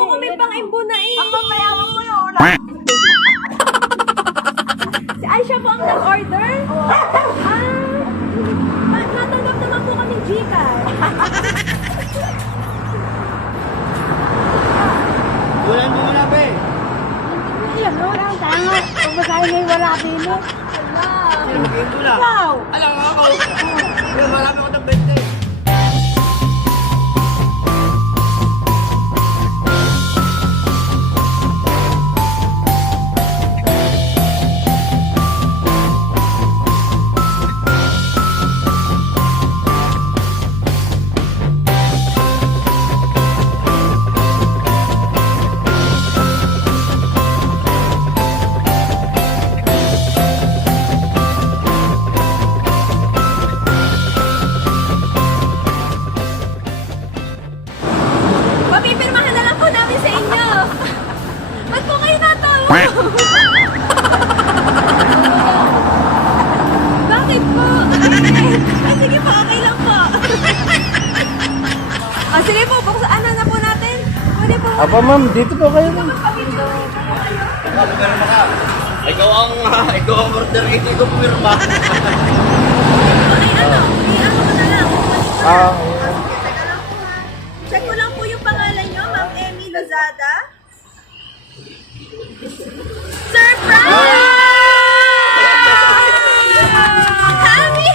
po kami pang-imbo na eh. Ang mamayawan mo yun. Si Aisha po ang nag-order? Natanggap naman po kami Gcash. Bulan mo na, be. Yan, no? Tanga. Kung masaya ngayon wala din mo. Silbihin ko na. Ikaw. Alam nga ako. Marami ko ng 20. Papipirmahan na lang po namin sa inyo. Ba't po kayo natawa? Bakit po? Ay, sige po, okay lang po. Sige po, buksan na po natin. Pwede po. Apa ma'am, dito po kayo ma'am. Pumirma ka. Ikaw ang order. Ikaw pumirma. Ay, ano? I-ano ko na lang. Ah, Check ko lang po yung pangalan nyo, Ma'am Emmy Lozada. Surprise!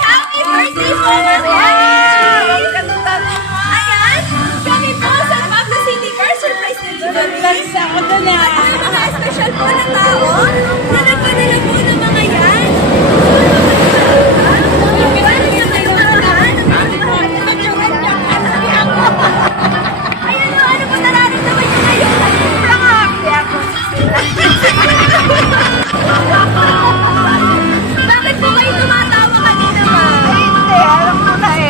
Happy birthday po, Ma'am Emmy! Ayan, kami po sa Pablo City Car Surprise Delivery. At may mga special po na tao na nagpadala po ng mga yan. Ayan o, ano po nararamdaman niyo ngayon? Sobrang happy ako. Bakit po kayo tumatawa kanina ba? Hindi, alam ko na eh.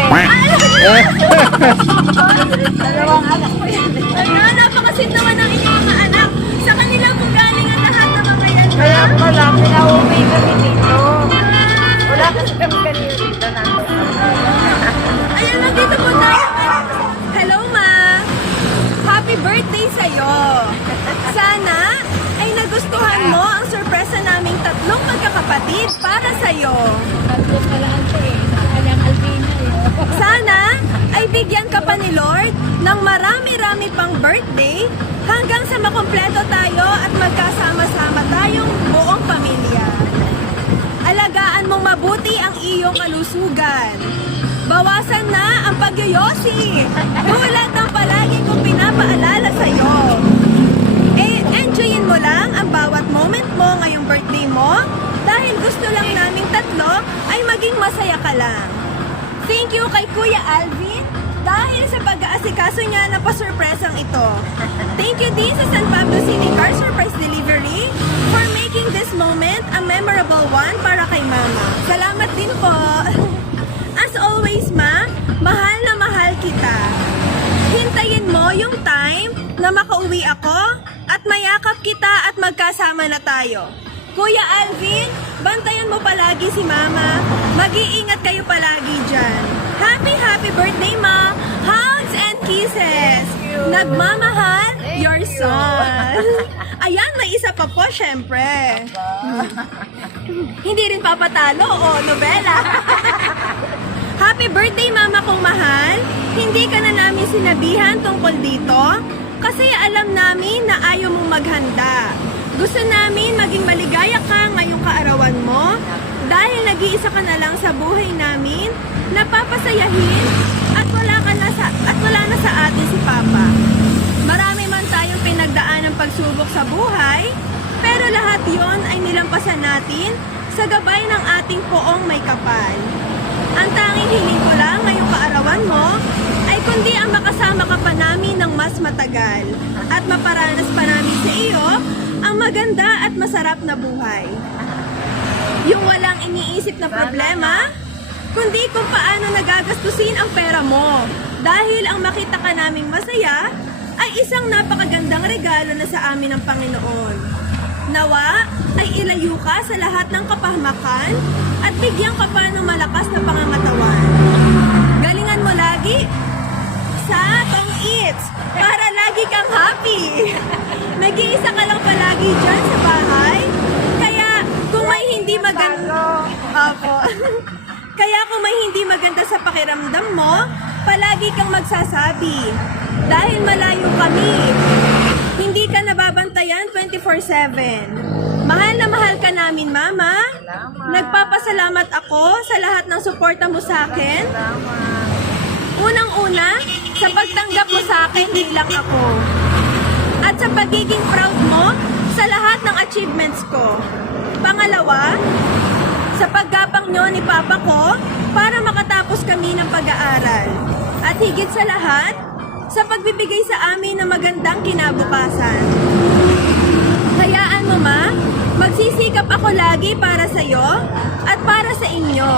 Dalawang anak ko yan. Ayun, napakasit naman ng inyong mga anak. Sa kanila po galing ang lahat ng mga yan. Kaya pala, pinauwi kami dito. Wala kasi kami kanina dito na. Ayan, nandito po tayo. Hello, Ma. Happy birthday sa'yo. Sana ay nagustuhan mo ang sorpresa naming tatlong magkakapatid para sa'yo. Tatlo pa lang ito eh. Nakayang Albina eh. Sana ay bigyan ka pa ni Lord ng marami-rami pang birthday hanggang sa makumpleto tayo at magkasama-sama tayong buong pamilya. Alagaan mong mabuti ang iyong kalusugan. Bawasan na ang pagyoyosi tulad ng palagi kong pinapaalala sa'yo. Enjoyin mo lang ang bawat moment mo ngayong birthday mo dahil gusto lang naming tatlo ay maging masaya ka lang. Thank you kay Kuya Alvin dahil sa pag-aasikaso niya na pasurpresang ito. Thank you din sa San Pablo City Car Surprise Delivery for making this moment a memorable one para kay Mama. Salamat din po. As always, Ma, mahal na mahal kita. Hintayin mo yung time na makauwi ako at mayakap kita at magkasama na tayo. Kuya Alvin, bantayan mo palagi si Mama. Mag-iingat kayo palagi dyan. Happy birthday, Ma! Hugs and kisses! Nagmamahal, your son! Ayan, may isa pa po, syempre. Hindi rin papatalo, nobela. Happy birthday, Mama kong mahal. Hindi ka na namin sinabihan tungkol dito kasi alam namin na ayaw mong maghanda. Gusto namin maging maligaya ka ngayong kaarawan mo dahil nag-iisa ka na lang sa buhay namin, napapasayahin at wala na sa atin si Papa. Marami man tayong pinagdaan ng pagsubok sa buhay, pero lahat yon ay nilampasan natin sa gabay ng ating poong may kapal. Ang tanging hiling ko lang ngayong kaarawan mo ay kundi ang makasama ka pa namin ng mas matagal at maparanas pa namin sa iyo ang maganda at masarap na buhay. Yung walang iniisip na problema, kundi kung paano nagagastusin ang pera mo. Dahil ang makita ka naming masaya ay isang napakagandang regalo na sa amin ng Panginoon. Nawa ay ilayo ka sa lahat ng kapahamakan at bigyan ka pa ng malakas na pangangatawan. Galingan mo lagi sa Tong Eats para lagi kang happy. sa pakiramdam mo, palagi kang magsasabi. Dahil malayo kami, hindi ka nababantayan 24/7. Mahal na mahal ka namin, Mama. Salamat. Nagpapasalamat ako sa lahat ng suporta mo sa akin. Salamat. Unang-una, sa pagtanggap mo sa akin bilang ako. At sa pagiging proud mo sa lahat ng achievements ko. Pangalawa, sa paggapang nyo ni Papa ko para makatapos kami ng pag-aaral. At higit sa lahat, sa pagbibigay sa amin ng magandang kinabukasan. Hayaan mo, Ma, magsisikap ako lagi para sa iyo at para sa inyo.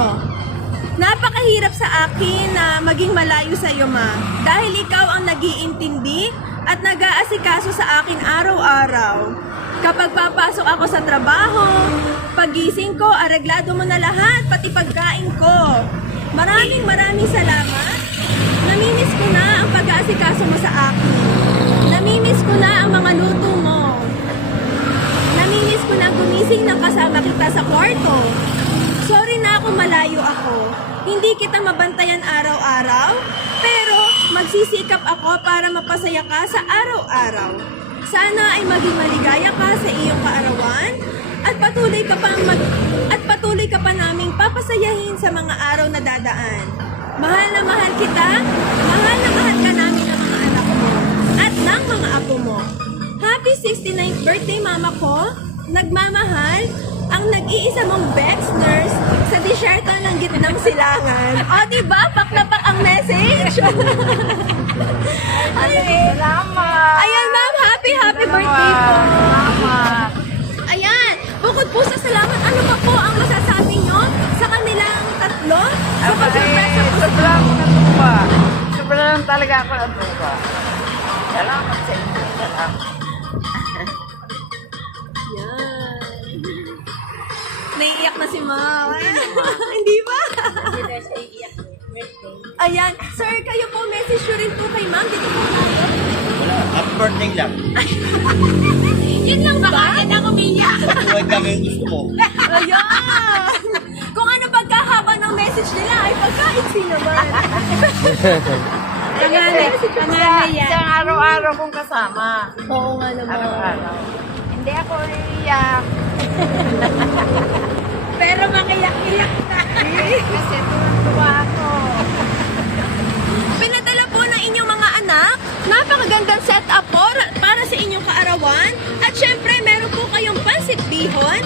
Napakahirap sa akin na maging malayo sa iyo, Ma, dahil ikaw ang nag-iintindi at nag-aasikaso sa akin araw-araw. Kapag papasok ako sa trabaho, pagising ko, areglado mo na lahat, pati pagkain ko. Maraming salamat. Namimiss ko na ang pag-aasikaso mo sa akin. Namimiss ko na ang mga luto mo. Namimiss ko na gumising ng kasama kita sa kwarto. Sorry na ako, malayo ako. Hindi kita mabantayan araw-araw, pero magsisikap ako para mapasaya ka sa araw-araw. Sana ay maging maligaya ka sa iyong kaarawan at patuloy ka pa naming papasayahin sa mga araw na dadaan. Mahal na mahal kita, mahal na mahal ka namin ng mga anak mo at ng mga apo mo. Happy 69th birthday, Mama ko. Nagmamahal ang nag-iisa mong best nurse sa disyerto ng gitnang silangan. O, diba? Pak na pak ang message. Salamat. Ayan, Ma'am. Happy birthday po. Salamat. Ayan. Bukod po sa salamat, ano pa po ang masasabi nyo sa kanilang tatlo? Sa pag-surpresa po sa Sobrang natuwa. Sobrang talaga ako natuwa. Salamat sa inyo. Salamat. Yan. Naiiyak na si Ma'am. Hindi ba? Ayan. Sir, kayo po, message nyo rin po kay Ma'am. Dito po tayo. Wala, happy birthday lang. Yun lang ba? Bakit ako umiyak? Huwag kami yung gusto mo. Ayan. Kung ano pagkahaba ng message nila ay pagkaiksi naman. Siyang araw-araw kong kasama. Oo nga naman. Araw-araw. Hindi ako iiyak. Pero makiyak-iyak na. Kasi tuwa ako. Pinadala po ng inyong mga anak, napakagandang setup po para sa inyong kaarawan. At syempre, meron po kayong pansit bihon,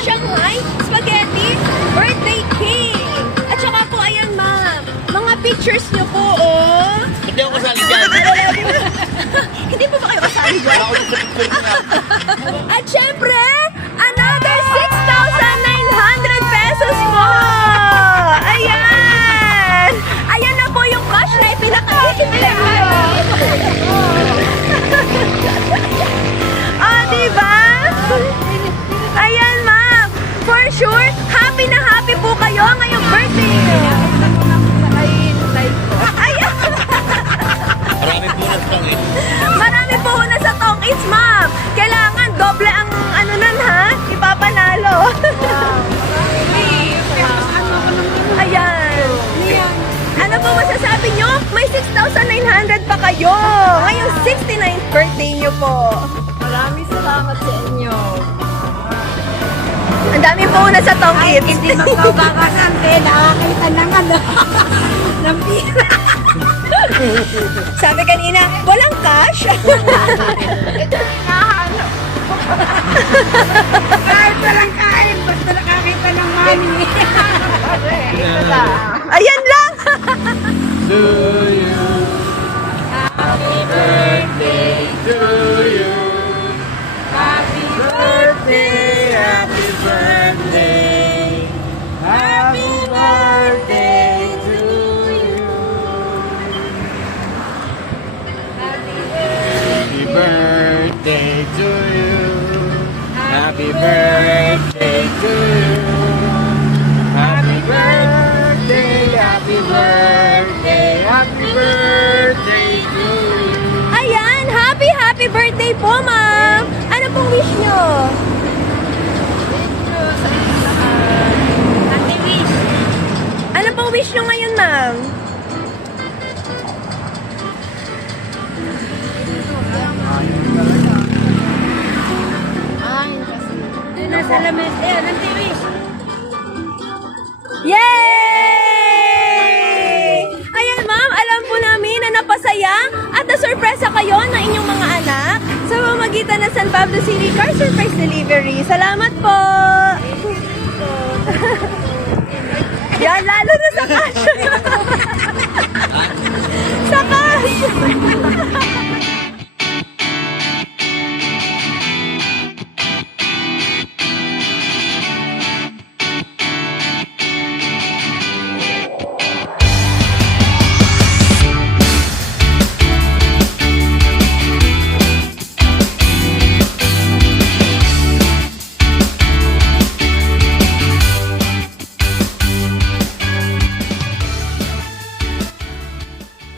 Shanghai, spaghetti, birthday cake. At saka po, ayan ma'am, mga pictures nyo po, oh. Hindi ako kasali dyan. Hindi po ba kayo kasali dyan? Wala ko sa picture ko na. At syempre, another 6,900 pesos mo! Ayan! Ayan na po yung cash na ipinakaitin mo. Oh, diba? Ayan, ma'am. For sure, happy na happy po kayo ngayong birthday. Ayan! Marami bonus lang eh. Marami po na sa Tong Eats, ma'am. Kailangan doble ang ano nun, ha? Ipapanalo. Ayan. Ano po masasabi nyo? May 6,900 pa kayo. Ngayong 69th birthday nyo po. Maraming salamat sa inyo. Ang dami po na sa Tong Eats. Hindi magkabakasante. Nakakita ng ano. Ng pira. Sabi kanina, walang cash. Nahalo. Kahit walang kain, basta nakakita ng money. Ito lang. Ayan lang. To you. Happy birthday To you. Happy Birthday, happy birthday. Happy birthday to you. wish nyo ngayon, ma'am? Ay, kasi. Doon na sa lamis. Eh, nanti wish. Yay! Ayan, ma'am, alam po namin na napasaya at nasurpresa kayo ng inyong mga anak sa pamamagitan ng San Pablo City Car Surprise Delivery. Salamat po! Yan, lalo na sa cash.